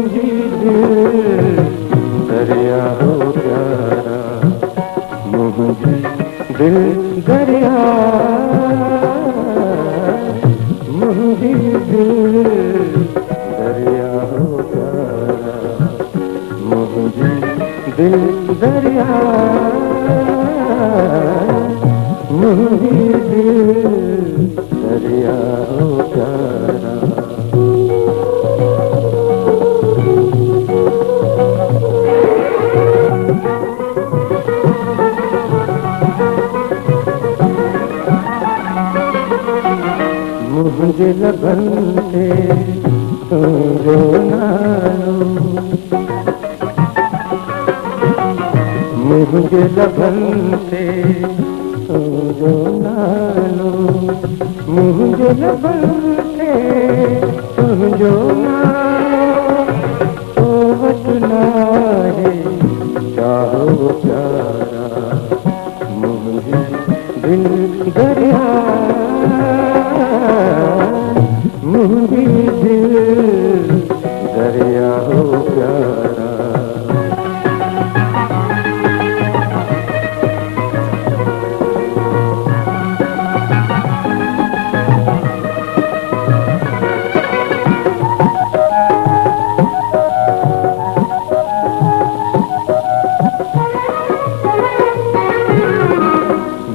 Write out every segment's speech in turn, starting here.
मुझे दिल दरिया हो प्यारा, मुझे दिल दरिया, मुझे दिल दरिया हो प्यारा, मुझे दिल दरिया, मुझे दिल दरिया हो प्यारा। मुझे लगन से जो नालो, मुझे लगन से जो नालो, मुझे लगन से जो नालो, तो बचना है चाहो प्यारा, मुझे दिल दरिया, मुझे दिल दरिया हो प्यारा।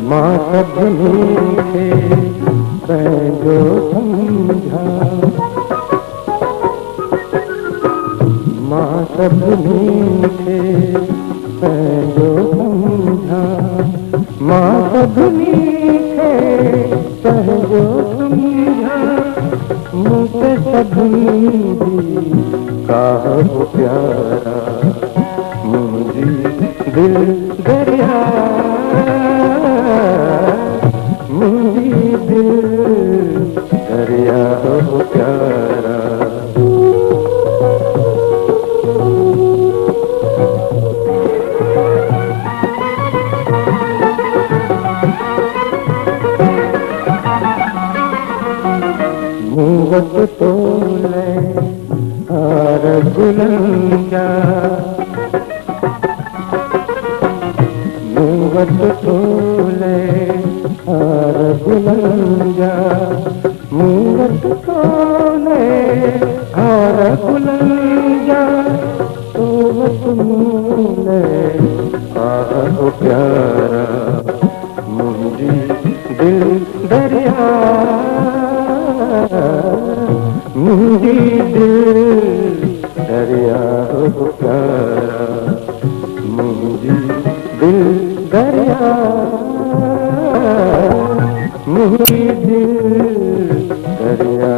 माँ सपने थे जो समझा, माँ सपने थे जो समझा, माँ सपने थे जो समझा, मुझे सपने का हो प्यारा, मुझे दिल दरिया, मुझे दिल दरिया हो प्यारा। मुहब्बत तोले हार गुलंजा, मुहब्बत तोले हार गुलंजा, मुहब्बत तोले हार गुलंजा, तो तुमने हार प्यारा, मुझे दिल दरिया, मुझे दिल दरिया हो प्यारा, मुझे दिल दरिया, मुझे दिल दरिया